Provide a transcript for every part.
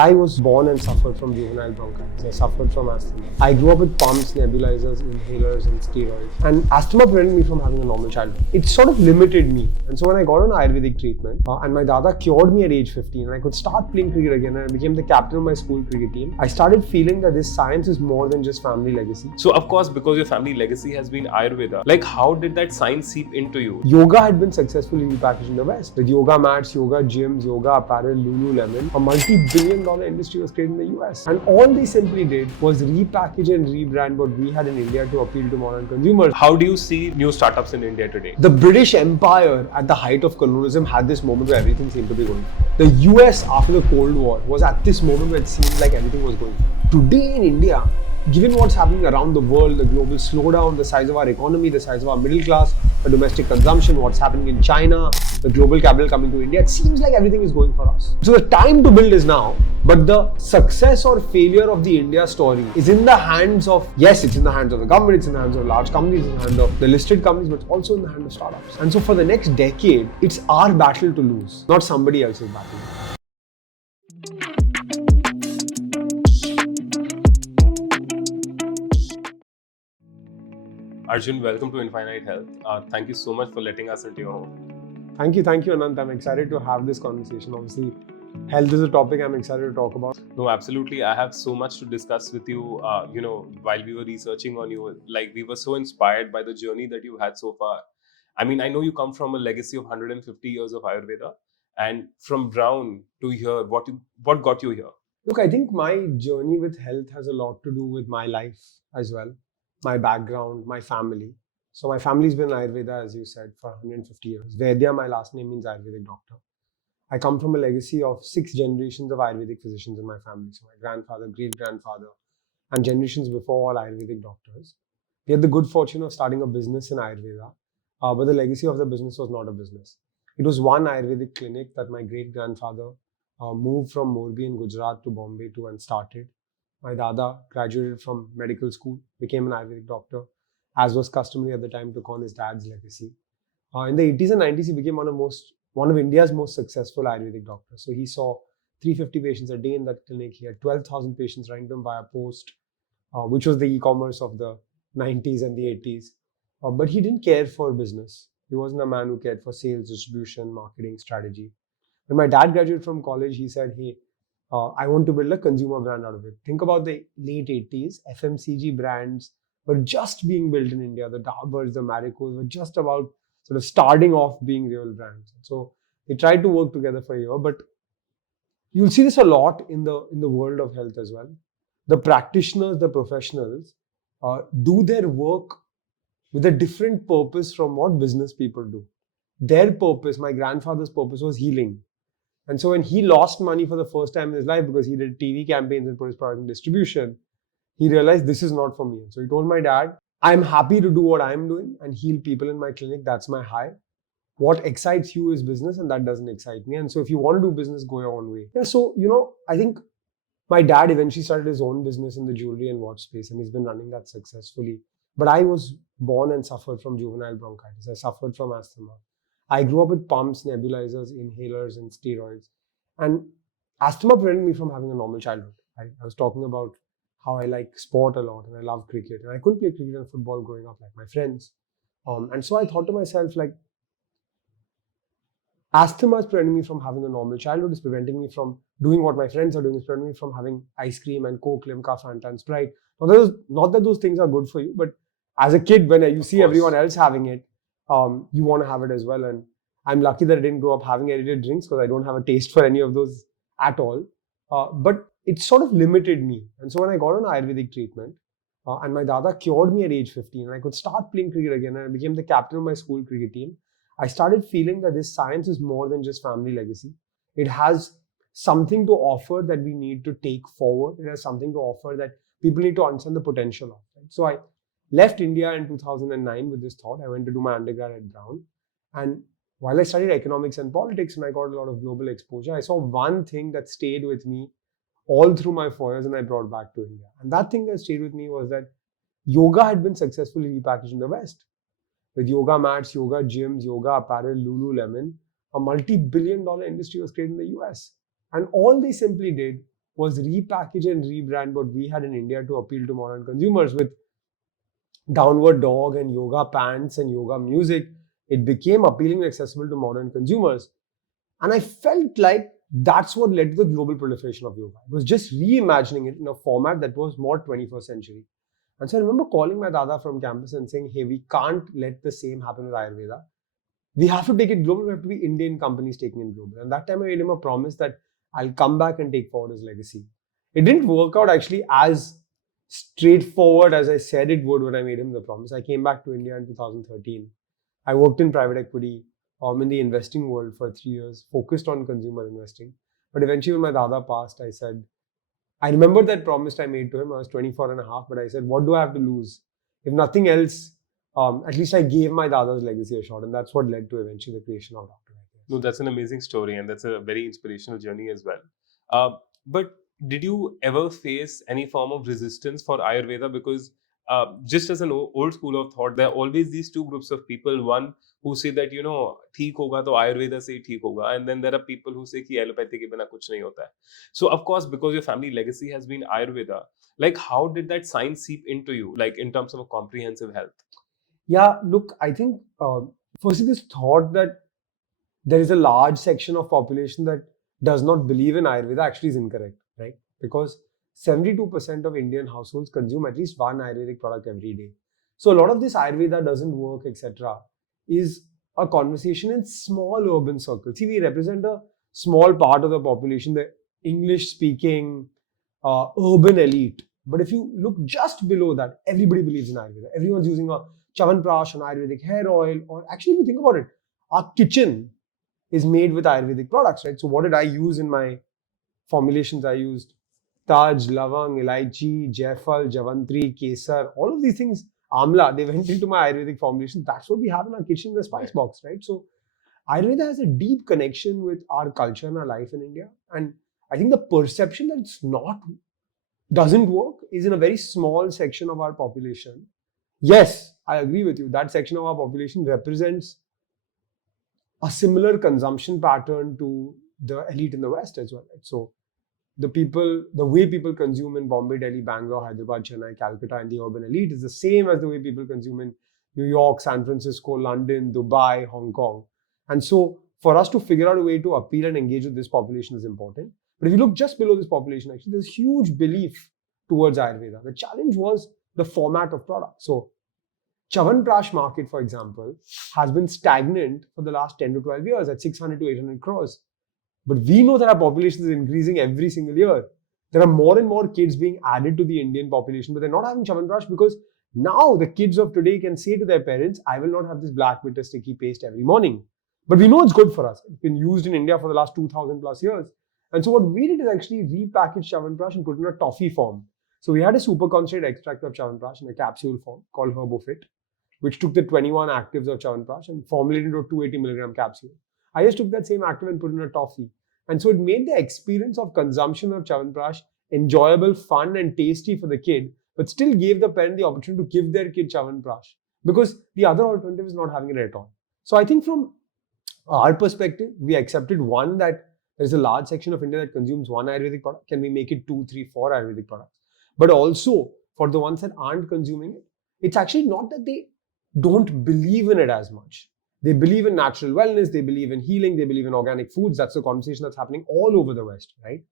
I was born and suffered from juvenile bronchitis. I suffered from asthma. I grew up with pumps, nebulizers, inhalers, and steroids. And asthma prevented me from having a normal childhood. It sort of limited me. And so when I got on Ayurvedic treatment, and my dada cured me at age 15, and I could start playing cricket again, and I became the captain of my school cricket team, I started feeling that this science is more than just family legacy. So of course, because your family legacy has been Ayurveda, like how did that science seep into you? Yoga had been successfully repackaged in the West. With yoga mats, yoga gyms, yoga apparel, Lululemon, a multi-billion-dollar industry was created in the US. And all they simply did was repackage and rebrand what we had in India to appeal to modern consumers. How do you see new startups in India today? The British Empire at the height of colonialism had this moment where everything seemed to be going. The US after the Cold War was at this moment where it seemed like everything was going. Today in India, given what's happening around the world, the global slowdown, the size of our economy, the size of our middle class, the domestic consumption, what's happening in China, the global capital coming to India, it seems like everything is going for us. So the time to build is now, but the success or failure of the India story is in the hands of, yes, it's in the hands of the government, it's in the hands of large companies, it's in the hands of the listed companies, but it's also in the hands of startups. And so for the next decade, it's our battle to lose, not somebody else's battle. Arjun, welcome to Infinite Health. Thank you so much for letting us into your home. Thank you, Anant. I'm excited to have this conversation. Obviously, health is a topic I'm excited to talk about. No, absolutely. I have so much to discuss with you. While we were researching on you, like we were so inspired by the journey that you had so far. I mean, I know you come from a legacy of 150 years of Ayurveda, and from brown to here, what got you here? Look, I think my journey with health has a lot to do with my life as well. My background, my family. So my family's been Ayurveda, as you said, for 150 years. Vaidya, my last name, means Ayurvedic doctor. I come from a legacy of 6 generations of Ayurvedic physicians in my family. So my grandfather, great-grandfather, and generations before, all Ayurvedic doctors. We had the good fortune of starting a business in Ayurveda, but the legacy of the business was not a business. It was one Ayurvedic clinic that my great-grandfather moved from Morbi in Gujarat to Bombay to and started. My dada graduated from medical school, became an Ayurvedic doctor, as was customary at the time, took on his dad's legacy. In the 80s and 90s, he became one of India's most successful Ayurvedic doctors. So he saw 350 patients a day in that clinic. He had 12,000 patients writing to him via post, which was the e-commerce of the 90s and the 80s. But he didn't care for business. He wasn't a man who cared for sales, distribution, marketing, strategy. When my dad graduated from college, he said, hey, I want to build a consumer brand out of it. Think about the late 80s, FMCG brands were just being built in India. The Daburs, the Maricos were just about sort of starting off being real brands. So they tried to work together for a year, but you'll see this a lot in the world of health as well. The practitioners, the professionals, do their work with a different purpose from what business people do. Their purpose, my grandfather's purpose, was healing. And so when he lost money for the first time in his life because he did TV campaigns and put his product in distribution, he realized this is not for me. So he told my dad, I'm happy to do what I'm doing and heal people in my clinic. That's my high. What excites you is business, and that doesn't excite me. And so if you want to do business, go your own way. Yeah, so, I think my dad eventually started his own business in the jewelry and watch space, and he's been running that successfully. But I was born and suffered from juvenile bronchitis. I suffered from asthma. I grew up with pumps, nebulizers, inhalers, and steroids. And asthma prevented me from having a normal childhood. I was talking about how I like sport a lot and I love cricket. And I couldn't play cricket and football growing up like my friends. And so I thought to myself, like, asthma is preventing me from having a normal childhood. It's preventing me from doing what my friends are doing. It's preventing me from having ice cream and Coke, Limca, Fanta, and Sprite. Not that those things are good for you, but as a kid, when you see everyone else having it, you want to have it as well. And I'm lucky that I didn't grow up having edited drinks because I don't have a taste for any of those at all. But it sort of limited me. And so when I got on Ayurvedic treatment, and my dada cured me at age 15, and I could start playing cricket again, and I became the captain of my school cricket team, I started feeling that this science is more than just family legacy. It has something to offer that we need to take forward. It has something to offer that people need to understand the potential of. Right? So I left India in 2009 with this thought. I went to do my undergrad at Brown. And while I studied economics and politics and I got a lot of global exposure, I saw one thing that stayed with me all through my 4 years and I brought back to India. And that thing that stayed with me was that yoga had been successfully repackaged in the West. With yoga mats, yoga gyms, yoga apparel, Lululemon, a multi-billion-dollar industry was created in the US. And all they simply did was repackage and rebrand what we had in India to appeal to modern consumers with downward dog and yoga pants and yoga music. It became appealing and accessible to modern consumers. And I felt like that's what led to the global proliferation of yoga. It was just reimagining it in a format that was more 21st century. And so I remember calling my dada from campus and saying, hey, we can't let the same happen with Ayurveda. We have to take it global. We have to be Indian companies taking it global. And that time I made him a promise that I'll come back and take forward his legacy. It didn't work out actually as straightforward as I said it would when I made him the promise. I came back to India in 2013. I worked in private equity, in the investing world for 3 years, focused on consumer investing. But eventually when my dada passed, I remember that promise I made to him. I was 24 and a half, but I said, what do I have to lose? If nothing else, at least I gave my dada's legacy a shot. And that's what led to eventually the creation of Dr. Vaidya. No, that's an amazing story, and that's a very inspirational journey as well. But did you ever face any form of resistance for Ayurveda? Because just as an old school of thought, there are always these two groups of people. One who say that, ठीक होगा तो Ayurveda से ही ठीक होगा, and then there are people who say कि allopathy के बिना कुछ नहीं होता है. So of course, because your family legacy has been Ayurveda, like how did that science seep into you, like in terms of a comprehensive health? Yeah, look, I think firstly this thought that there is a large section of population that does not believe in Ayurveda actually is incorrect, right? Because 72% of Indian households consume at least one Ayurvedic product every day. So a lot of this Ayurveda doesn't work, etc., is a conversation in small urban circles. See, we represent a small part of the population, the English-speaking urban elite. But if you look just below that, everybody believes in Ayurveda. Everyone's using a Chavanprash, an Ayurvedic hair oil, or actually, if you think about it, our kitchen is made with Ayurvedic products, right? So what did I use in my formulations? I used Taj, Lavang, Ilaichi, Jaifal, Javantri, Kesar, all of these things, Amla, they went into my Ayurvedic formulation. That's what we have in our kitchen, the spice box, right? So Ayurveda has a deep connection with our culture and our life in India. And I think the perception that doesn't work is in a very small section of our population. Yes, I agree with you. That section of our population represents a similar consumption pattern to the elite in the West as well. Right? So the way people consume in Bombay, Delhi, Bangalore, Hyderabad, Chennai, Calcutta, and the urban elite is the same as the way people consume in New York, San Francisco, London, Dubai, Hong Kong. And so for us to figure out a way to appeal and engage with this population is important. But if you look just below this population, actually, there's huge belief towards Ayurveda. The challenge was the format of product. So Chavanprash market, for example, has been stagnant for the last 10 to 12 years at 600 to 800 crores. But we know that our population is increasing every single year. There are more and more kids being added to the Indian population, but they're not having Chavanprash because now the kids of today can say to their parents, I will not have this black bitter sticky paste every morning. But we know it's good for us. It's been used in India for the last 2000 plus years. And so what we did is actually repackage Chavanprash and put it in a toffee form. So we had a super concentrated extract of Chavanprash in a capsule form called Herbofit, which took the 21 actives of Chavanprash and formulated into a 280 milligram capsule. I just took that same active and put in a toffee. And so it made the experience of consumption of Chavanprash enjoyable, fun, and tasty for the kid, but still gave the parent the opportunity to give their kid Chavanprash because the other alternative is not having it at all. So I think from our perspective, we accepted one, that there is a large section of India that consumes one Ayurvedic product. Can we make it 2, 3, 4 Ayurvedic products? But also for the ones that aren't consuming it, it's actually not that they don't believe in it as much. They believe in natural wellness, they believe in healing, they believe in organic foods. That's the conversation that's happening all over the West, right?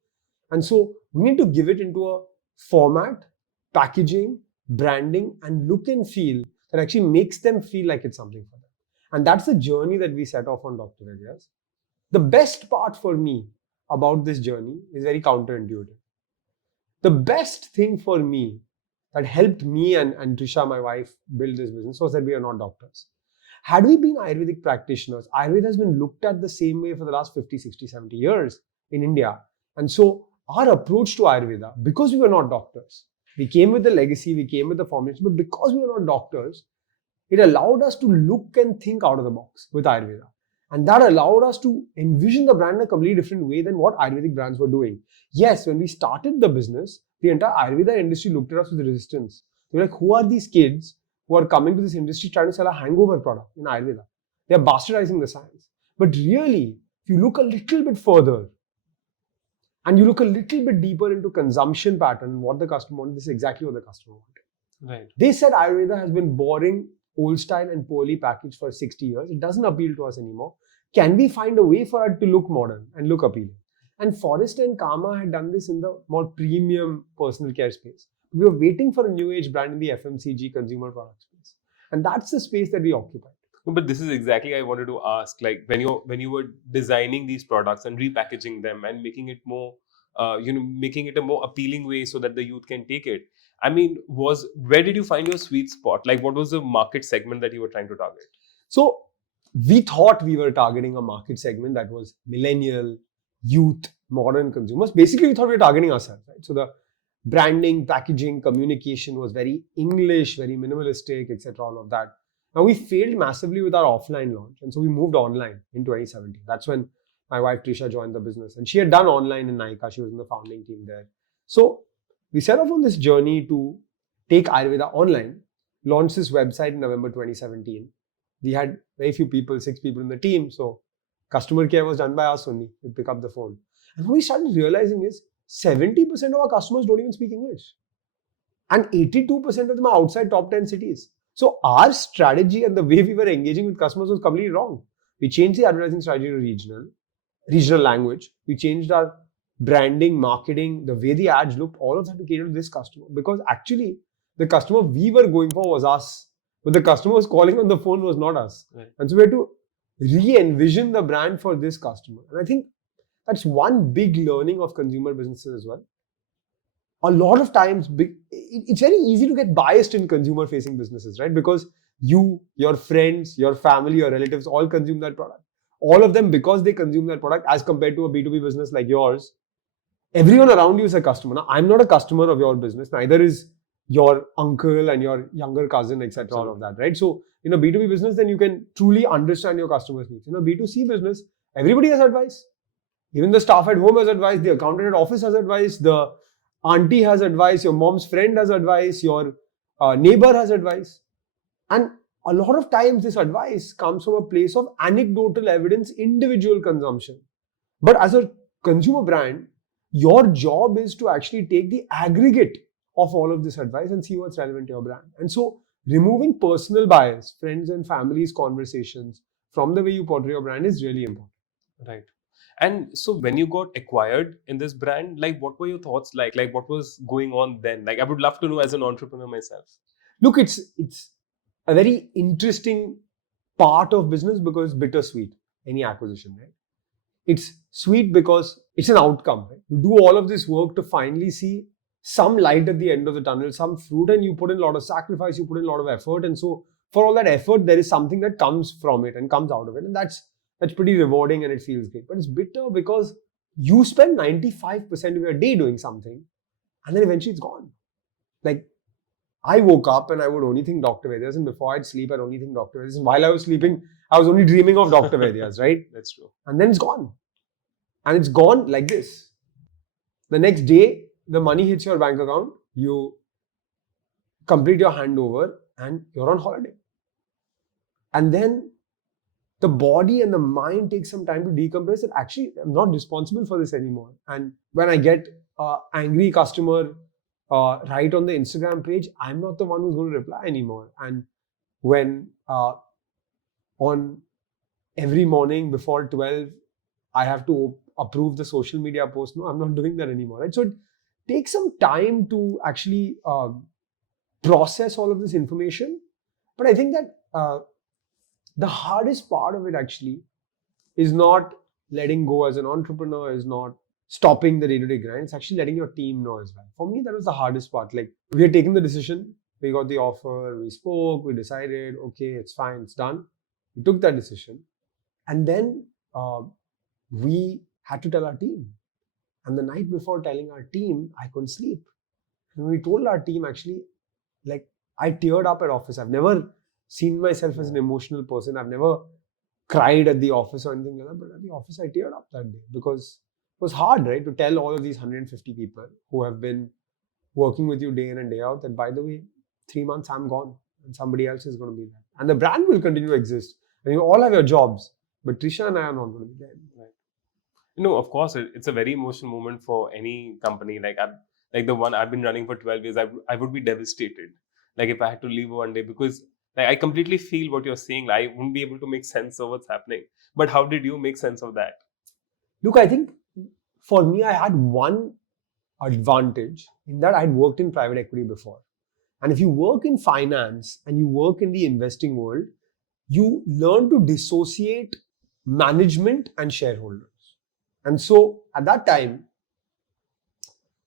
And so we need to give it into a format, packaging, branding, and look and feel that actually makes them feel like it's something for them. And that's the journey that we set off on Dr. Vaidya's. The best part for me about this journey is very counterintuitive. The best thing for me that helped me and Trisha, my wife, build this business was that we are not doctors. Had we been Ayurvedic practitioners, Ayurveda has been looked at the same way for the last 50, 60, 70 years in India. And so our approach to Ayurveda, because we were not doctors, we came with the legacy, we came with the formulation, but because we were not doctors, it allowed us to look and think out of the box with Ayurveda. And that allowed us to envision the brand in a completely different way than what Ayurvedic brands were doing. Yes, when we started the business, the entire Ayurveda industry looked at us with resistance. They were like, who are these kids who are coming to this industry trying to sell a hangover product in Ayurveda? They are bastardizing the science. But really, if you look a little bit further and you look a little bit deeper into consumption pattern, what the customer wanted, this is exactly what the customer wanted. Right. They said Ayurveda has been boring, old style and poorly packaged for 60 years. It doesn't appeal to us anymore. Can we find a way for it to look modern and look appealing? And Forrester and Kama had done this in the more premium personal care space. We were waiting for a new age brand in the FMCG consumer product space. And that's the space that we occupied. But this is exactly I wanted to ask. Like when you were designing these products and repackaging them and making it more, making it a more appealing way so that the youth can take it. I mean, where did you find your sweet spot? Like, what was the market segment that you were trying to target? So we thought we were targeting a market segment that was millennial, youth, modern consumers. Basically, we thought we were targeting ourselves, right? So the branding, packaging, communication was very English, very minimalistic, etc. All of that. Now we failed massively with our offline launch, and so we moved online in 2017. That's when my wife Trisha joined the business, and she had done online in Nykaa. She was in the founding team there. So we set off on this journey to take Ayurveda online, launched this website in November 2017. We had very few people, 6 people in the team, so customer care was done by us only. We pick up the phone, and what we started realizing is 70% of our customers don't even speak English, and 82% of them are outside top 10 cities. So our strategy and the way we were engaging with customers was completely wrong. We changed the advertising strategy to regional language. We changed our branding, marketing, the way the ads looked, all of that to cater to this customer. Because actually, the customer we were going for was us. But the customer was calling on the phone was not us. Right. And so we had to re-envision the brand for this customer. And I think that's one big learning of consumer businesses as well. A lot of times, it's very easy to get biased in consumer-facing businesses, right? Because you, your friends, your family, your relatives all consume that product. All of them, because they consume that product, as compared to a B2B business like yours, everyone around you is a customer. Now, I'm not a customer of your business. Neither is your uncle and your younger cousin, etc. All of that, right? So, in a B2B business, then you can truly understand your customers' needs. In a B2C business, everybody has advice. Even the staff at home has advice. The accountant at office has advice. The auntie has advice, your mom's friend has advice, your neighbor has advice. And a lot of times this advice comes from a place of anecdotal evidence, individual consumption. But as a consumer brand, your job is to actually take the aggregate of all of this advice and see what's relevant to your brand. And so removing personal bias, friends and families conversations from the way you portray your brand is really important. Right. And so when you got acquired in this brand, like what were your thoughts like? Like what was going on then? Like I would love to know as an entrepreneur myself. Look, it's a very interesting part of business because it's bittersweet, any acquisition, right? It's sweet because it's an outcome, right? You do all of this work to finally see some light at the end of the tunnel, some fruit, and you put in a lot of sacrifice, you put in a lot of effort. And so for all that effort, there is something that comes from it and comes out of it. And that's pretty rewarding and it feels great. But it's bitter because you spend 95% of your day doing something and then eventually it's gone. Like I woke up and I would only think Dr. Vaidya's, and before I'd sleep, I'd only think Dr. Vaidya's. And while I was sleeping, I was only dreaming of Dr. Vaidya's, right? That's true. And then it's gone. And it's gone like this. The next day, the money hits your bank account, you complete your handover and you're on holiday. And then the body and the mind take some time to decompress that actually I'm not responsible for this anymore. And when I get an angry customer right on the Instagram page, I'm not the one who's going to reply anymore. And when on every morning before 12, I have to approve the social media post, no, I'm not doing that anymore. Right? So it takes some time to actually process all of this information. But I think that the hardest part of it actually is not letting go as an entrepreneur, is not stopping the day-to-day grind. It's actually letting your team know as well. For me, that was the hardest part. Like we had taken the decision, we got the offer, we spoke, we decided, okay, it's fine, it's done. We took that decision. And then we had to tell our team. And the night before telling our team, I couldn't sleep. And we told our team actually, like I teared up at office. I've never seen myself as an emotional person. I've never cried at the office or anything like that, but at the office I teared up that day because it was hard, right? To tell all of these 150 people who have been working with you day in and day out that, by the way, 3 months I'm gone and somebody else is going to be there. And the brand will continue to exist. And you all have your jobs, but Trisha and I are not going to be there. Right? Of course, it's a very emotional moment for any company. Like the one I've been running for 12 years, I would be devastated. Like if I had to leave one day, because like I completely feel what you're saying. Like, I wouldn't be able to make sense of what's happening. But how did you make sense of that? Look, I think for me, I had one advantage in that I'd worked in private equity before. And if you work in finance and you work in the investing world, you learn to dissociate management and shareholders. And so at that time,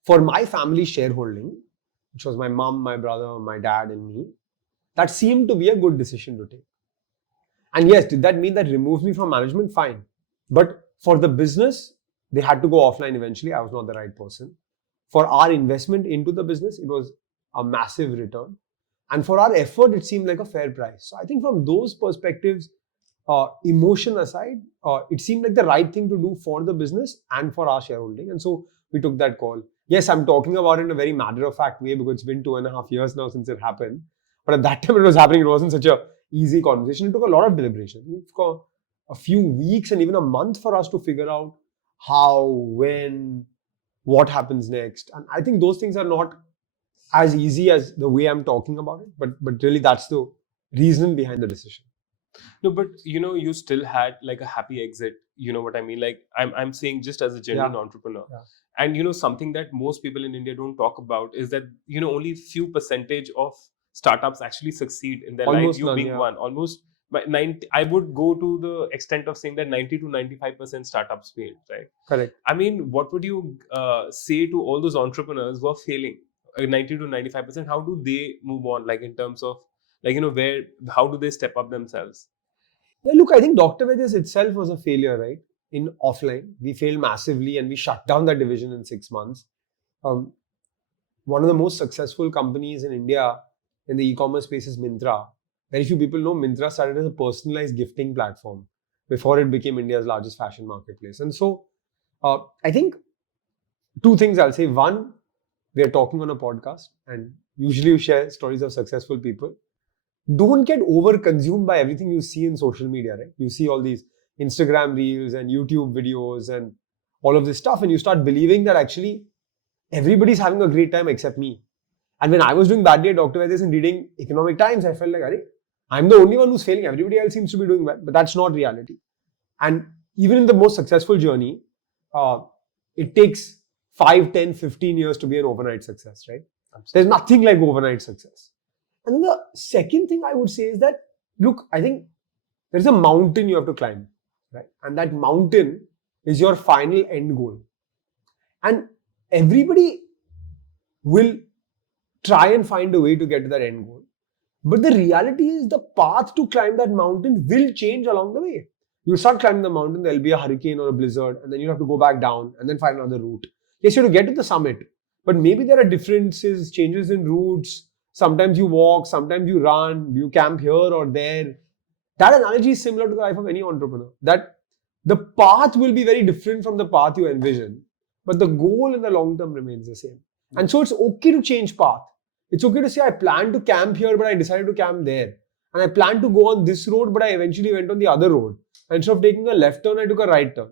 for my family shareholding, which was my mom, my brother, my dad, and me, that seemed to be a good decision to take. And yes, did that mean that removes me from management? Fine. But for the business, they had to go offline eventually. I was not the right person. For our investment into the business, it was a massive return. And for our effort, it seemed like a fair price. So I think from those perspectives, emotion aside, it seemed like the right thing to do for the business and for our shareholding. And so we took that call. Yes, I'm talking about it in a very matter-of-fact way because it's been 2.5 years now since it happened. But at that time it was happening, it wasn't such a easy conversation. It took a lot of deliberation. It took a few weeks and even a month for us to figure out how, when, what happens next. And I think those things are not as easy as the way I'm talking about it, but really that's the reason behind the decision. No, but you still had like a happy exit. You know what I mean? Like I'm saying, just as a genuine entrepreneur. Yeah. And something that most people in India don't talk about is that only few percentage of startups actually succeed in their Almost life. You none, being yeah. one, almost 90. I would go to the extent of saying that 90 to 95% startups failed, right? Correct. I mean, what would you say to all those entrepreneurs who are failing? 90 to 95%. How do they move on? Like in terms of how do they step up themselves? Yeah, look, I think Dr. Vaidya's itself was a failure, right? In offline, we failed massively and we shut down that division in 6 months. One of the most successful companies in India in the e-commerce space is Myntra. Very few people know Myntra started as a personalized gifting platform before it became India's largest fashion marketplace. And so I think two things I'll say. One, we are talking on a podcast and usually you share stories of successful people. Don't get over consumed by everything you see in social media, right? You see all these Instagram reels and YouTube videos and all of this stuff, and you start believing that actually everybody's having a great time except me. And when I was doing Bad Day at Dr. Vaidya's and reading Economic Times, I felt like, I'm the only one who's failing. Everybody else seems to be doing well, but that's not reality. And even in the most successful journey, it takes 5, 10, 15 years to be an overnight success, right? There's nothing like overnight success. And then the second thing I would say is that, look, I think there's a mountain you have to climb, right? And that mountain is your final end goal. And everybody will try and find a way to get to that end goal. But the reality is the path to climb that mountain will change along the way. You start climbing the mountain, there'll be a hurricane or a blizzard, and then you have to go back down and then find another route. Yes, you have to get to the summit, but maybe there are differences, changes in routes. Sometimes you walk, sometimes you run, you camp here or there. That analogy is similar to the life of any entrepreneur. That the path will be very different from the path you envision, but the goal in the long term remains the same. And so it's okay to change path. It's okay to say, I planned to camp here, but I decided to camp there. And I planned to go on this road, but I eventually went on the other road. Instead of taking a left turn, I took a right turn.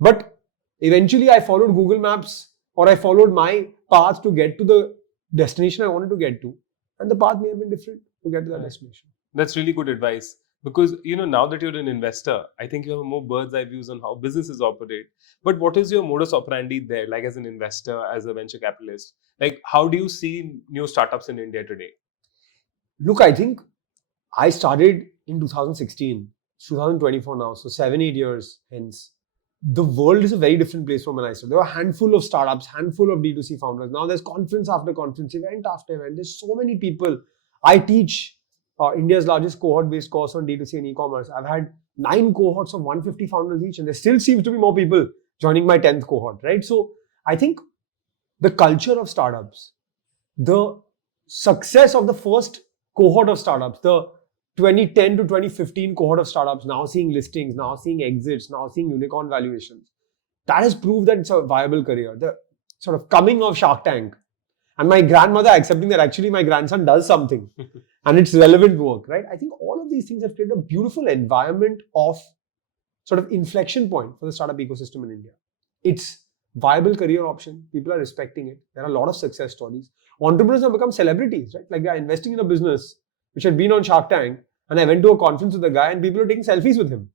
But eventually I followed Google Maps or I followed my path to get to the destination I wanted to get to. And the path may have been different to get to that destination. That's really good advice. Because, now that you're an investor, I think you have a more bird's eye views on how businesses operate. But what is your modus operandi there, like as an investor, as a venture capitalist? Like, how do you see new startups in India today? Look, I think I started in 2016. It's 2024 now, so 7-8 years hence. The world is a very different place from when I started. There were a handful of startups, handful of D2C founders. Now there's conference after conference, event after event. There's so many people. I teach India's largest cohort-based course on D2C and e-commerce. I've had 9 cohorts of 150 founders each, and there still seems to be more people joining my 10th cohort, right? So I think the culture of startups, the success of the first cohort of startups, the 2010 to 2015 cohort of startups, now seeing listings, now seeing exits, now seeing unicorn valuations, that has proved that it's a viable career. The sort of coming of Shark Tank and my grandmother accepting that actually my grandson does something and it's relevant work, right? I think all of these things have created a beautiful environment of sort of inflection point for the startup ecosystem in India. It's viable career option. People are respecting it. There are a lot of success stories. Entrepreneurs have become celebrities, right? Like, they're investing in a business which had been on Shark Tank, and I went to a conference with the guy and people are taking selfies with him.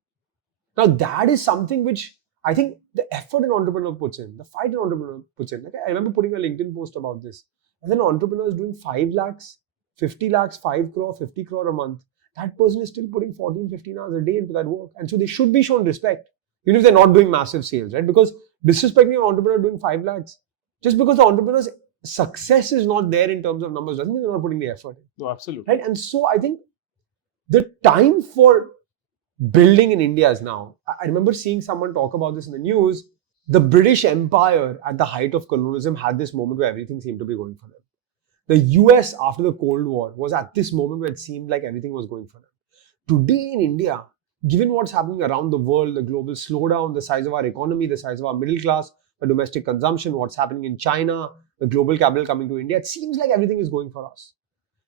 Now, that is something which I think the effort an entrepreneur puts in, the fight an entrepreneur puts in. Like, I remember putting a LinkedIn post about this. As an entrepreneur is doing 5 lakhs, 50 lakhs, 5 crore, 50 crore a month, that person is still putting 14, 15 hours a day into that work. And so they should be shown respect, even if they're not doing massive sales, right? Because disrespecting an entrepreneur doing 5 lakhs, just because the entrepreneur's success is not there in terms of numbers, doesn't mean they're not putting the effort in. No, absolutely. Right? And so I think the time for building in India is now. I remember seeing someone talk about this in the news. The British Empire at the height of colonialism had this moment where everything seemed to be going for them. The US after the Cold War was at this moment where it seemed like everything was going for them. Today in India, given what's happening around the world, the global slowdown, the size of our economy, the size of our middle class, the domestic consumption, what's happening in China, the global capital coming to India, it seems like everything is going for us.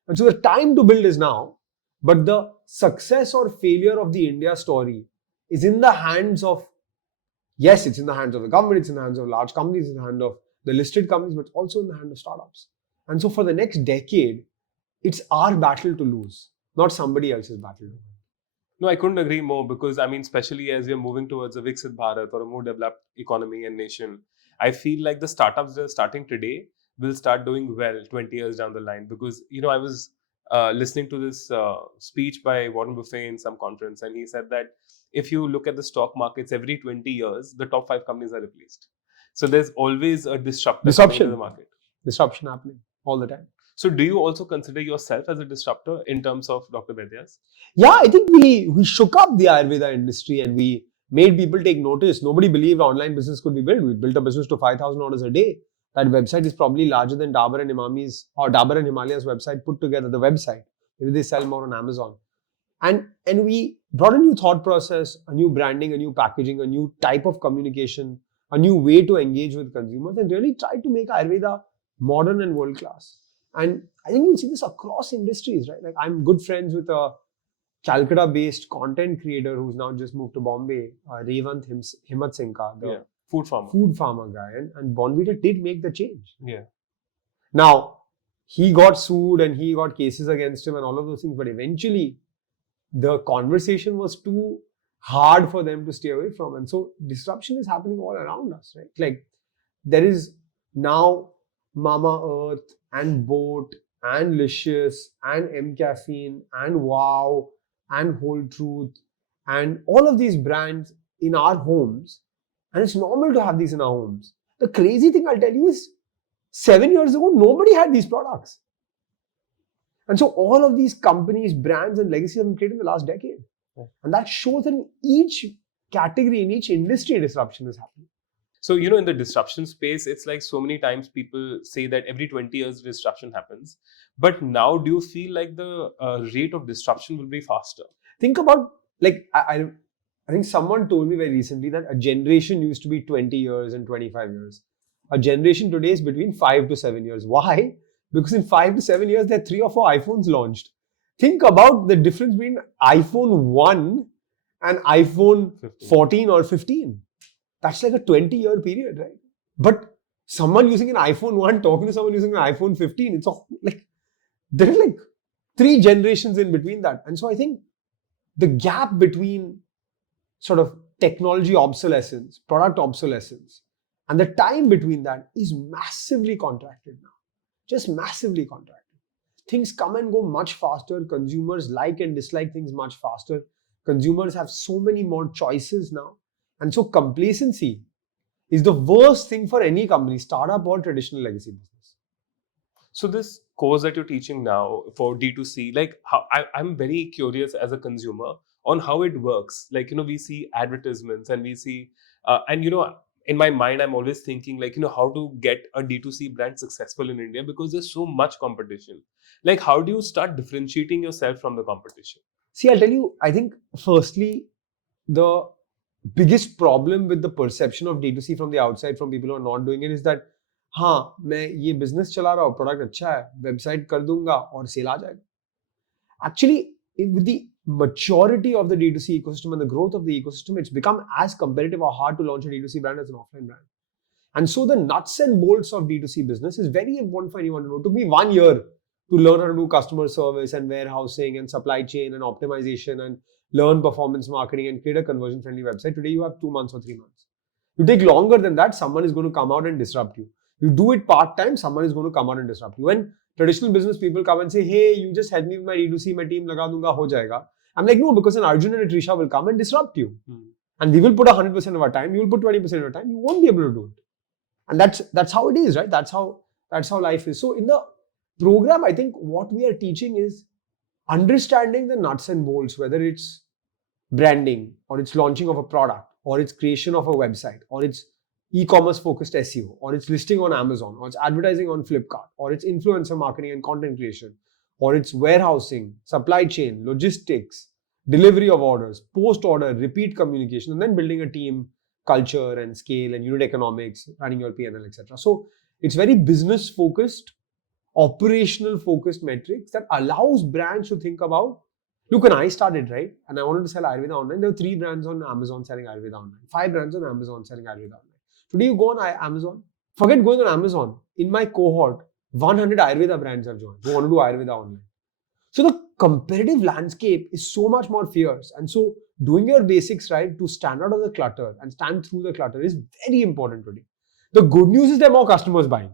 And so the time to build is now, but the success or failure of the India story is in the hands of, yes, it's in the hands of the government, it's in the hands of large companies, it's in the hands of the listed companies, but also in the hands of startups. And so for the next decade, it's our battle to lose, not somebody else's battle to win. No, I couldn't agree more, because I mean, especially as we're moving towards a Viksit Bharat or a more developed economy and nation, I feel like the startups that are starting today will start doing well 20 years down the line. Because, you know, I was listening to this speech by Warren Buffett in some conference, and he said that if you look at the stock markets, every 20 years, the top 5 companies are replaced. So there's always a disruption in the market. Disruption happening all the time. So do you also consider yourself as a disruptor in terms of Dr. Vaidya's? Yeah, I think we shook up the Ayurveda industry and we made people take notice. Nobody believed online business could be built. We built a business to 5,000 orders a day. That website is probably larger than Dabur and Imami's or Dabur and Himalayas website put together, the website. Maybe they sell more on Amazon. And we brought a new thought process, a new branding, a new packaging, a new type of communication, a new way to engage with consumers, and really tried to make Ayurveda modern and world class. And I think you'll see this across industries, right? Like, I'm good friends with a Calcutta-based content creator who's now just moved to Bombay, Revant Himatsinka, the food farmer guy. And Bonvita did make the change. Yeah. Now, he got sued and he got cases against him and all of those things, but eventually the conversation was too hard for them to stay away from. And so disruption is happening all around us, right? Like, there is now Mama Earth and Boat and Licious and M Caffeine and Wow and Whole Truth and all of these brands in our homes. And it's normal to have these in our homes. The crazy thing I'll tell you is 7 years ago, nobody had these products. And so all of these companies, brands and legacies have been created in the last decade. And that shows that in each category, in each industry, disruption is happening. So, you know, in the disruption space, it's like so many times people say that every 20 years disruption happens. But now, do you feel like the rate of disruption will be faster? Think about, like, I think someone told me very recently that a generation used to be 20 years and 25 years. A generation today is between 5 to 7 years. Why? Because in 5 to 7 years, there are 3 or 4 iPhones launched. Think about the difference between iPhone 1 and iPhone 14 or 15. That's like a 20-year period, right? But someone using an iPhone 1 talking to someone using an iPhone 15, it's all like, there are like 3 generations in between that. And so I think the gap between sort of technology obsolescence, product obsolescence, and the time between that is massively contracted now. Just massively contracted. Things come and go much faster. Consumers like and dislike things much faster. Consumers have so many more choices now. And so complacency is the worst thing for any company, startup or traditional legacy business. So this course that you're teaching now for D2C, like, how I'm very curious as a consumer on how it works. Like, you know, we see advertisements and we see, and, you know, in my mind, I'm always thinking, like, you know, how to get a D2C brand successful in India, because there's so much competition. Like, how do you start differentiating yourself from the competition? See, I'll tell you, I think firstly, the biggest problem with the perception of D2C from the outside, from people who are not doing it, is that, हाँ, मैं ये business चला रहा हूँ, product अच्छा है, website कर दूंगा और sale आ जाएगा. Actually, with the maturity of the D2C ecosystem and the growth of the ecosystem, it's become as competitive or hard to launch a D2C brand as an offline brand. And so the nuts and bolts of D2C business is very important for anyone to know. It took me 1 year to learn how to do customer service and warehousing and supply chain and optimization and learn performance marketing and create a conversion friendly website. Today you have 2 months or 3 months. You take longer than that, someone is going to come out and disrupt you. You do it part-time, someone is going to come out and disrupt you. When traditional business people come and say, hey, you just help me with my D2C, my team laga dunga, ho jayega. I'm like, no, because an Arjun and a Trisha will come and disrupt you. And we will put 100% of our time, you will put 20% of your time, you won't be able to do it. And that's how it is, right? That's how life is. So in the program, I think what we are teaching is understanding the nuts and bolts, whether it's branding or it's launching of a product or it's creation of a website or it's e-commerce focused SEO or it's listing on Amazon or it's advertising on Flipkart or it's influencer marketing and content creation or it's warehousing, supply chain, logistics, delivery of orders, post-order, repeat communication, and then building a team, culture and scale and unit economics, running your P&L, etc. So it's very business focused, operational focused metrics that allows brands to think about, look, when I started, right, and I wanted to sell Ayurveda online, there were 3 brands on Amazon selling Ayurveda online, 5 brands on Amazon selling Ayurveda online. Today you go on Amazon, forget going on Amazon. In my cohort, 100 Ayurveda brands have joined who want to do Ayurveda online. So the competitive landscape is so much more fierce. And so doing your basics right to stand out of the clutter and stand through the clutter is very important today. The good news is there are more customers buying.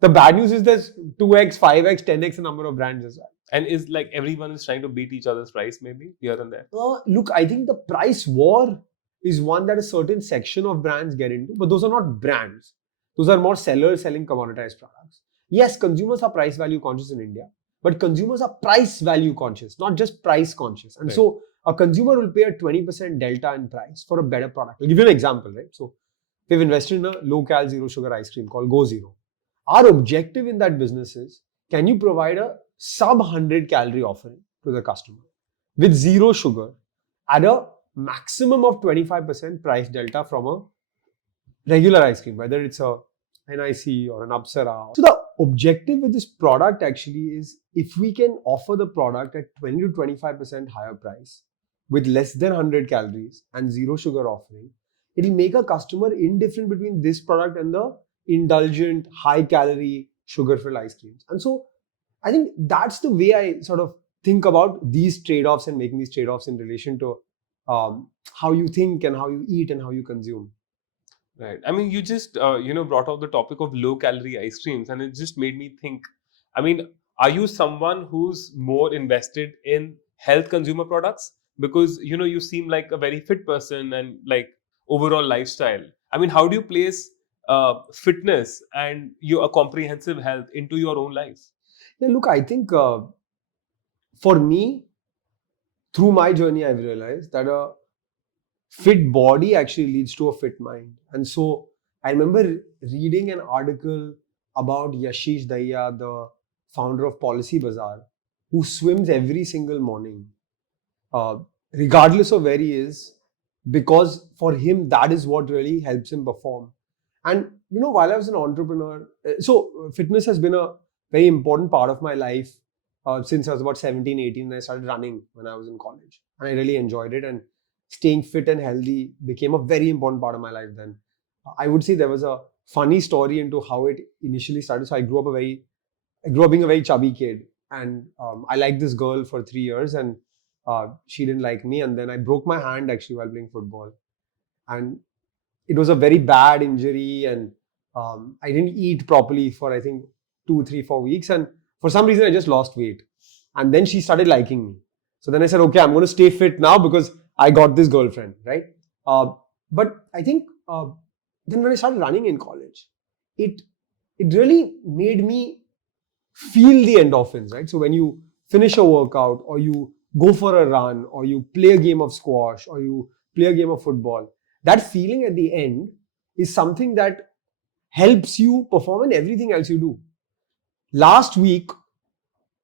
The bad news is there's 2x, 5x, 10x the number of brands as well. And is like everyone is trying to beat each other's price maybe here and there? Look, I think the price war is one that a certain section of brands get into, but those are not brands. Those are more sellers selling commoditized products. Yes, consumers are price value conscious in India, but consumers are price value conscious, not just price conscious. And so a consumer will pay a 20% delta in price for a better product. I'll give you an example, right? So we've invested in a low-cal zero sugar ice cream called Go Zero. Our objective in that business is, can you provide a sub 100 calorie offering to the customer with zero sugar at a maximum of 25% price delta from a regular ice cream, whether it's a NIC or an Apsara. So the objective with this product actually is, if we can offer the product at 20 to 25% higher price with less than 100 calories and zero sugar offering, it'll make a customer indifferent between this product and the indulgent, high calorie, sugar-filled ice creams. And so I think that's the way I sort of think about these trade-offs and making these trade-offs in relation to how you think and how you eat and how you consume. Right. I mean, you just brought up the topic of low-calorie ice creams, and it just made me think. I mean, are you someone who's more invested in health consumer products? Because you seem like a very fit person and like overall lifestyle. I mean, how do you place fitness and a comprehensive health into your own life? Yeah, look, I think for me, through my journey, I've realized that a fit body actually leads to a fit mind. And so I remember reading an article about Yashish Dahiya, the founder of Policy Bazaar, who swims every single morning, regardless of where he is, because for him, that is what really helps him perform. And, while I was an entrepreneur, so fitness has been a very important part of my life since I was about 17, 18, and I started running when I was in college. And I really enjoyed it. And staying fit and healthy became a very important part of my life then. I would say there was a funny story into how it initially started. So I grew up being a very chubby kid. And I liked this girl for 3 years and she didn't like me. And then I broke my hand actually while playing football. And it was a very bad injury and I didn't eat properly for I think 2, 3, 4 weeks. And for some reason, I just lost weight. And then she started liking me. So then I said, okay, I'm going to stay fit now because I got this girlfriend, right? But I think then when I started running in college, it really made me feel the endorphins, right? So when you finish a workout or you go for a run or you play a game of squash or you play a game of football, that feeling at the end is something that helps you perform in everything else you do. Last week,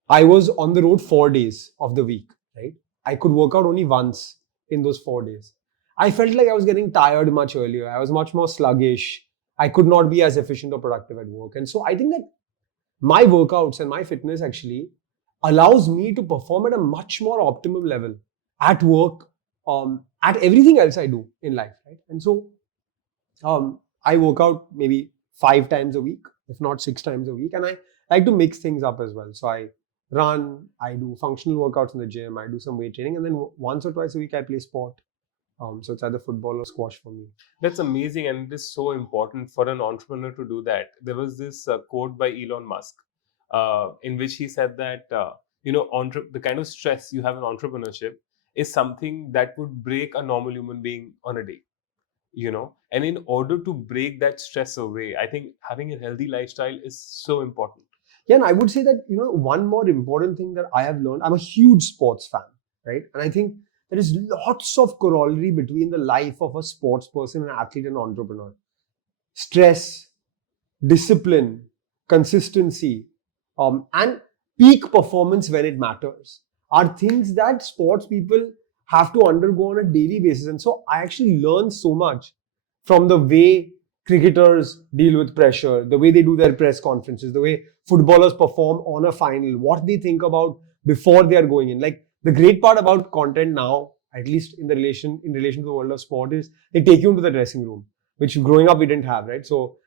I was on the road 4 days of the week, right? I could work out only once in those 4 days. I felt like I was getting tired much earlier. I was much more sluggish. I could not be as efficient or productive at work. And so I think that my workouts and my fitness actually allows me to perform at a much more optimum level at work, at everything else I do in life, right? And so I work out maybe 5 times a week, if not 6 times a week. And I like to mix things up as well. So I run, I do functional workouts in the gym, I do some weight training, and then once or twice a week I play sport. So it's either football or squash for me. That's amazing, and it is so important for an entrepreneur to do that. There was this quote by Elon Musk, in which he said that the kind of stress you have in entrepreneurship is something that would break a normal human being on a day. And in order to break that stress away, I think having a healthy lifestyle is so important. Yeah, and I would say that, one more important thing that I have learned, I'm a huge sports fan, right? And I think there is lots of corollary between the life of a sports person, an athlete, and entrepreneur. Stress, discipline, consistency, and peak performance when it matters are things that sports people have to undergo on a daily basis. And so I actually learn so much from the way cricketers deal with pressure, the way they do their press conferences, the way footballers perform on a final, what they think about before they are going in. Like, the great part about content now, at least in relation to the world of sport, is they take you into the dressing room, which growing up we didn't have, right? So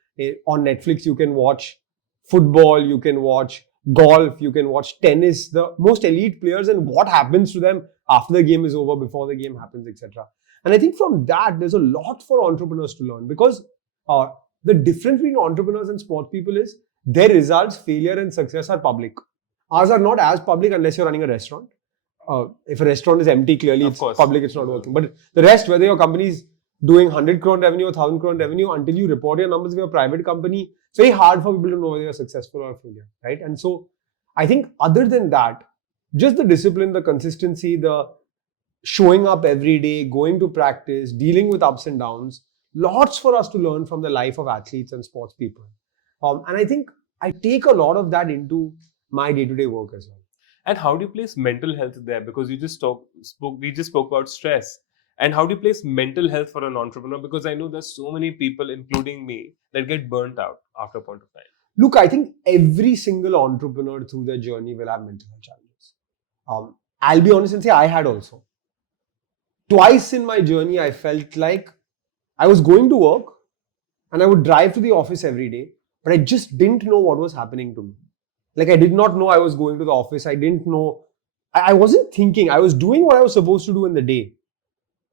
on Netflix you can watch football, you can watch golf, you can watch tennis, the most elite players and what happens to them after the game is over, before the game happens, etc. And I think from that there's a lot for entrepreneurs to learn, because the difference between entrepreneurs and sports people is their results, failure and success are public. Ours are not as public unless you're running a restaurant. If a restaurant is empty, clearly it's public, it's not working. But the rest, whether your company is doing 100 crore revenue or 1000 crore revenue, until you report your numbers with a private company, it's very hard for people to know whether you're successful or a failure, right? And so I think other than that, just the discipline, the consistency, the showing up every day, going to practice, dealing with ups and downs, lots for us to learn from the life of athletes and sports people. And I think I take a lot of that into my day-to-day work as well. And how do you place mental health there? Because we just spoke about stress. And how do you place mental health for an entrepreneur? Because I know there's so many people, including me, that get burnt out after a point of time. Look, I think every single entrepreneur through their journey will have mental health challenges. I'll be honest and say I had also. Twice in my journey, I felt like I was going to work and I would drive to the office every day, but I just didn't know what was happening to me. Like, I did not know I was going to the office. I didn't know. I wasn't thinking. I was doing what I was supposed to do in the day.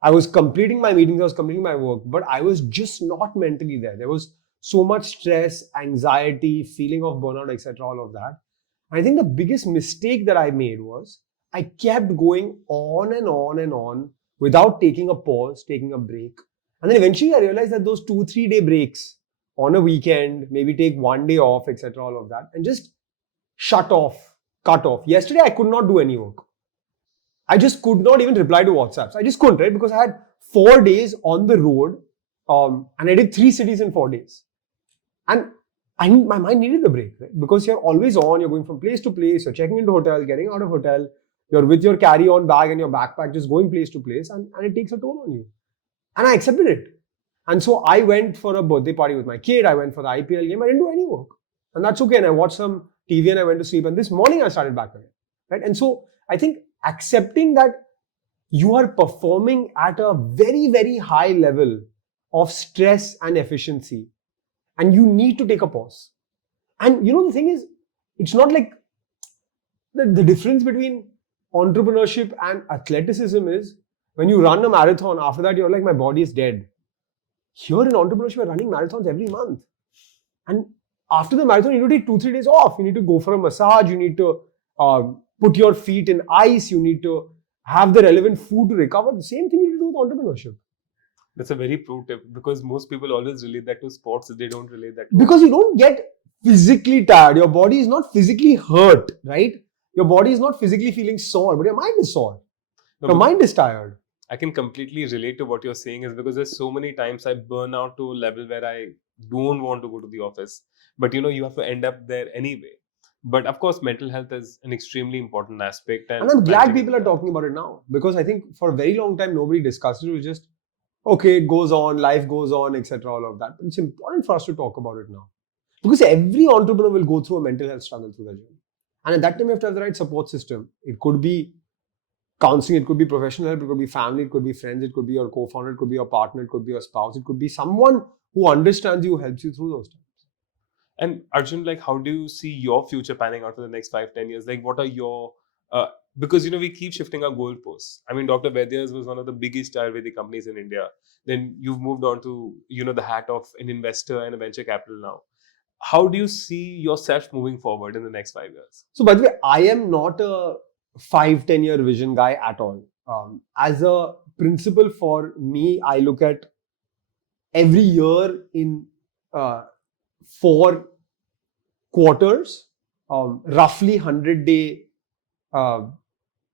I was completing my meetings. I was completing my work, but I was just not mentally there. There was so much stress, anxiety, feeling of burnout, etc. All of that. I think the biggest mistake that I made was I kept going on and on and on without taking a pause, taking a break. And then eventually I realized that those 2-3 day breaks on a weekend, maybe take one day off, etc. All of that, and just cut off. Yesterday, I could not do any work. I just could not even reply to WhatsApps. I just couldn't, right? Because I had 4 days on the road, and I did 3 cities in 4 days. And my mind needed a break, right? Because you're always on, you're going from place to place, you're checking into hotel, getting out of hotel, you're with your carry-on bag and your backpack, just going place to place, and it takes a toll on you. And I accepted it. And so I went for a birthday party with my kid, I went for the IPL game, I didn't do any work. And that's okay. And I watched some TV and I went to sleep. And this morning I started back again, right? And so I think accepting that you are performing at a very, very high level of stress and efficiency, and you need to take a pause. And the thing is, it's not like the difference between entrepreneurship and athleticism is when you run a marathon, after that you're like, my body is dead. Here in entrepreneurship, you're running marathons every month. And after the marathon, you need to take 2-3 days off. You need to go for a massage. You need to put your feet in ice. You need to have the relevant food to recover. The same thing you need to do with entrepreneurship. That's a very pro tip, because most people always relate that to sports. They don't relate that to because you don't get physically tired. Your body is not physically hurt, right? Your body is not physically feeling sore, but your mind is sore. Your mind is tired. I can completely relate to what you're saying, is because there's so many times I burn out to a level where I don't want to go to the office. But you have to end up there anyway. But of course, mental health is an extremely important aspect. And I'm glad people are talking about it now, because I think for a very long time, nobody discussed it. It was just, okay, it goes on, life goes on, etc. All of that. But it's important for us to talk about it now. Because every entrepreneur will go through a mental health struggle through their journey. And at that time, you have to have the right support system. It could be counseling, it could be professional help, it could be family, it could be friends, it could be your co-founder, it could be your partner, it could be your spouse, it could be someone who understands you, helps you through those times. And Arjun, like, how do you see your future panning out for the next 5-10 years? Like, what are your because we keep shifting our goalposts. I mean, Dr. Vaidya's was one of the biggest Ayurvedic companies in India. Then you've moved on to the hat of an investor and a venture capital now. How do you see yourself moving forward in the next 5 years? So, by the way, I am not a 5-10 year vision guy at all. As a principle for me, I look at every year in 4 quarters, roughly 100-day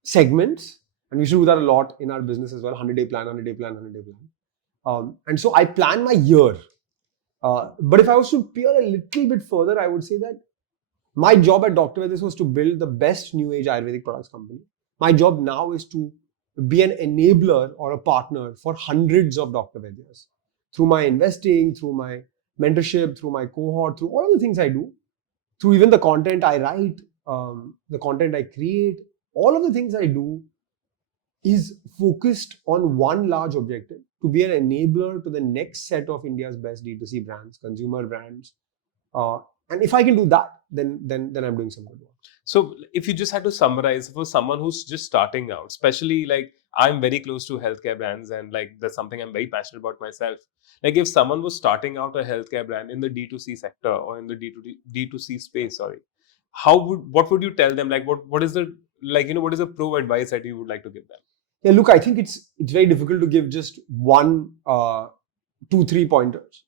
segments. And we should do that a lot in our business as well. 100-day plan, 100-day plan, 100-day plan. And so I plan my year. But if I was to peer a little bit further, I would say that my job at Dr. Vaidya was to build the best new age Ayurvedic products company. My job now is to be an enabler or a partner for hundreds of Dr. Vaidyas through my investing, through my mentorship, through my cohort, through all of the things I do, through even the content I write, the content I create, all of the things I do is focused on one large objective: to be an enabler to the next set of India's best D2C brands, consumer brands. And if I can do that, then I'm doing some good work. So if you just had to summarize for someone who's just starting out, especially like I'm very close to healthcare brands and like that's something I'm very passionate about myself. Like if someone was starting out a healthcare brand in the D2C sector or in the D2C space, what would you tell them? Like what is the what is the pro advice that you would like to give them? Yeah, look, I think it's very difficult to give just one, 2-3 pointers.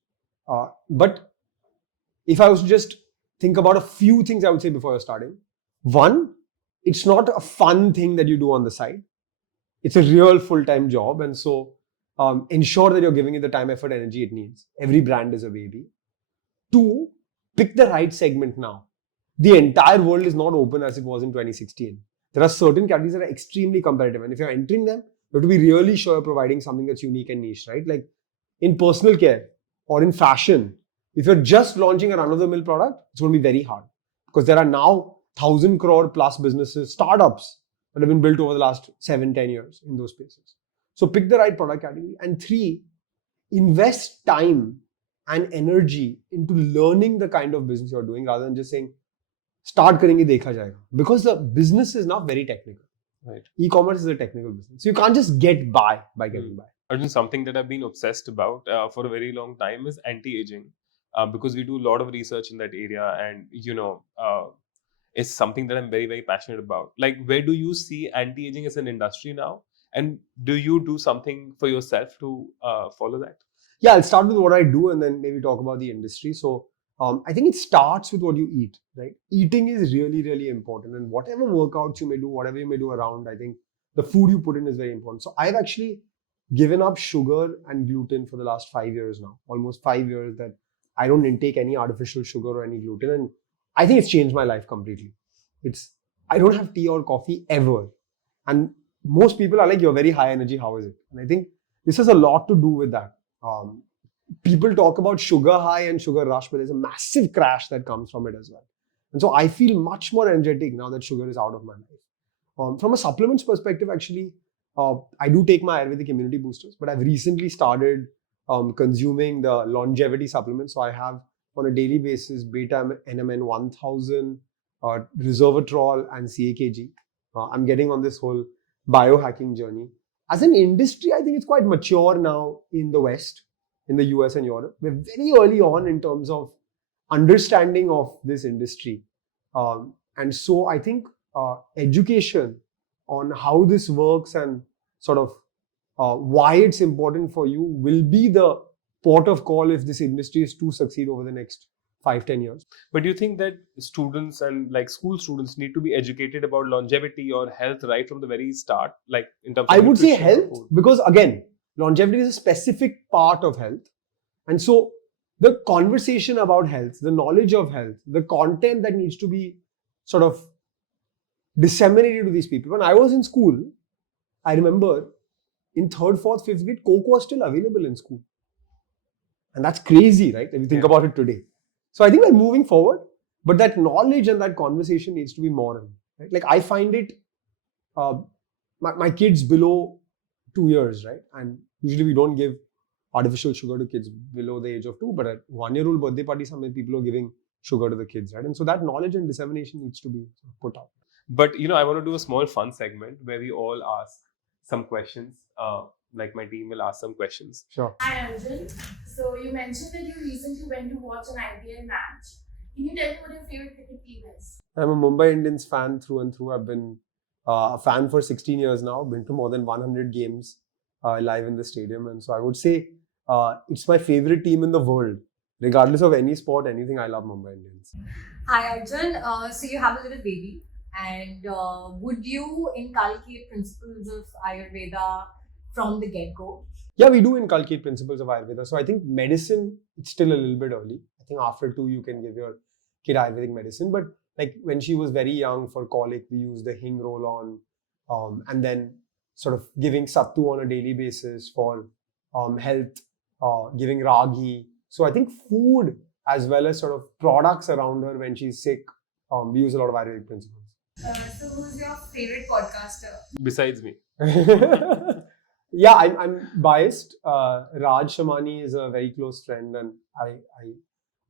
But if I was to just think about a few things I would say before you're starting. One, it's not a fun thing that you do on the side. It's a real full-time job. And so ensure that you're giving it the time, effort, energy it needs. Every brand is a baby. Two, pick the right segment now. The entire world is not open as it was in 2016. There are certain categories that are extremely competitive. And if you're entering them, you have to be really sure you're providing something that's unique and niche, right? Like in personal care or in fashion, if you're just launching a run-of-the-mill product, it's going to be very hard because there are now 1,000 crore plus businesses, startups that have been built over the last 7-10 years in those spaces. So pick the right product category. And 3, invest time and energy into learning the kind of business you're doing rather than just saying, start karenge dekha jayega. Because the business is now very technical. Right. E-commerce is a technical business. So you can't just get by getting by. Arjun, something that I've been obsessed about for a very long time is anti-aging. Because we do a lot of research in that area and it's something that I'm very, very passionate about. Like, where do you see anti-aging as an industry now? And do you do something for yourself to follow that? Yeah, I'll start with what I do and then maybe talk about the industry. So I think it starts with what you eat, right? Eating is really, really important. And whatever workouts you may do, whatever you may do around, I think the food you put in is very important. So I've actually given up sugar and gluten for the last 5 years now, almost 5 years that I don't intake any artificial sugar or any gluten. And I think it's changed my life completely. I don't have tea or coffee ever. And most people are like, you're very high energy. How is it? And I think this has a lot to do with that. People talk about sugar high and sugar rush, but there's a massive crash that comes from it as well. And so I feel much more energetic now that sugar is out of my life. From a supplements perspective, actually, I do take my Ayurvedic immunity boosters, but I've recently started consuming the longevity supplements. So I have on a daily basis beta NMN 1000, resveratrol and CAKG. I'm getting on this whole biohacking journey. As an industry, I think it's quite mature now in the West, in the US and Europe. We're very early on in terms of understanding of this industry. And so I think education on how this works and sort of why it's important for you will be the port of call if this industry is to succeed over the next 5-10 years. But do you think that students and like school students need to be educated about longevity or health right from the very start? Like in terms of I would say health, because again, longevity is a specific part of health. And so the conversation about health, the knowledge of health, the content that needs to be sort of disseminated to these people. When I was in school, I remember in 3rd, 4th, 5th grade, Coke was still available in school. And that's crazy, right? If you think about it today. So I think we're moving forward, but that knowledge and that conversation needs to be more. Right? Like I find it, my kids below 2 years, right? And usually we don't give artificial sugar to kids below the age of 2, but at 1-year-old birthday party, some people are giving sugar to the kids, right? And so that knowledge and dissemination needs to be put out. But I want to do a small fun segment where we all ask some questions. Like my team will ask some questions. Sure. Hi Arjun. So you mentioned that you recently went to watch an IPL match. Can you tell me what your favorite cricket team is? I'm a Mumbai Indians fan through and through. I've been a fan for 16 years now. Been to more than 100 games live in the stadium, and so I would say it's my favorite team in the world, regardless of any sport, anything. I love Mumbai Indians. Hi Arjun, so you have a little baby, and would you inculcate principles of Ayurveda from the get-go? Yeah, we do inculcate principles of Ayurveda. So I think medicine, it's still a little bit early. I think after 2, you can give your kid Ayurvedic medicine. But like when she was very young for colic, we use the hing roll on, and then sort of giving sattu on a daily basis for health, giving ragi. So I think food as well as sort of products around her when she's sick, we use a lot of Ayurvedic principles. So who's your favorite podcaster? Besides me. Yeah, I'm biased. Raj Shamani is a very close friend, and I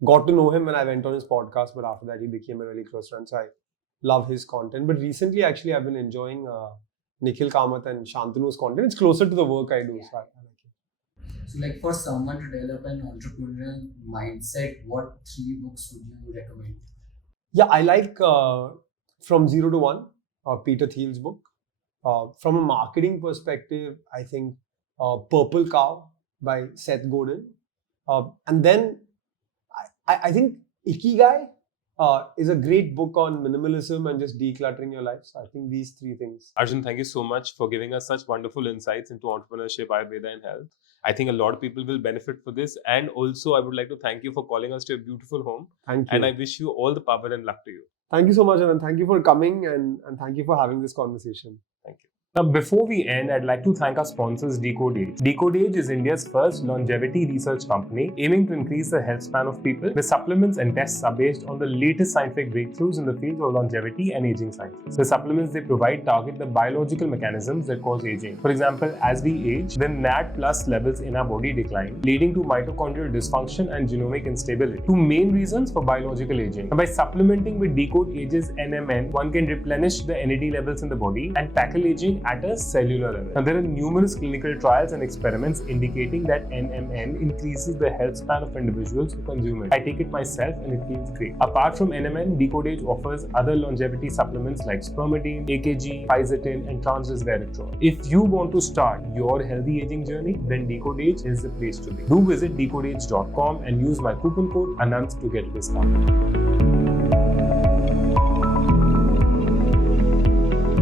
got to know him when I went on his podcast, but after that he became a really close friend. So I love his content. But recently, actually, I've been enjoying Nikhil Kamath and Shantanu's content. It's closer to the work I do, so I like it. So, like for someone to develop an entrepreneurial mindset, what 3 books would you recommend? Yeah, I like From Zero to One, Peter Thiel's book. From a marketing perspective, I think Purple Cow by Seth Godin. And then I think Ikigai is a great book on minimalism and just decluttering your life. So I think these 3 things. Arjun, thank you so much for giving us such wonderful insights into entrepreneurship, Ayurveda and health. I think a lot of people will benefit for this. And also, I would like to thank you for calling us to your beautiful home. Thank you. And I wish you all the power and luck to you. Thank you so much, and thank you for coming and thank you for having this conversation. Thank you. Now, before we end, I'd like to thank our sponsors, DecodeAge. DecodeAge is India's first longevity research company aiming to increase the health span of people. The supplements and tests are based on the latest scientific breakthroughs in the fields of longevity and aging sciences. The supplements they provide target the biological mechanisms that cause aging. For example, as we age, the NAD plus levels in our body decline, leading to mitochondrial dysfunction and genomic instability. 2 main reasons for biological aging. Now, by supplementing with DecodeAge's NMN, one can replenish the NAD levels in the body and tackle aging at a cellular level. Now, there are numerous clinical trials and experiments indicating that NMN increases the health span of individuals who consume it. I take it myself and it feels great. Apart from NMN, DecodeAge offers other longevity supplements like spermidine, AKG, fisetin, and transresveratrol. If you want to start your healthy aging journey, then DecodeAge is the place to be. Do visit DecodeAge.com and use my coupon code ANANT to get a discount.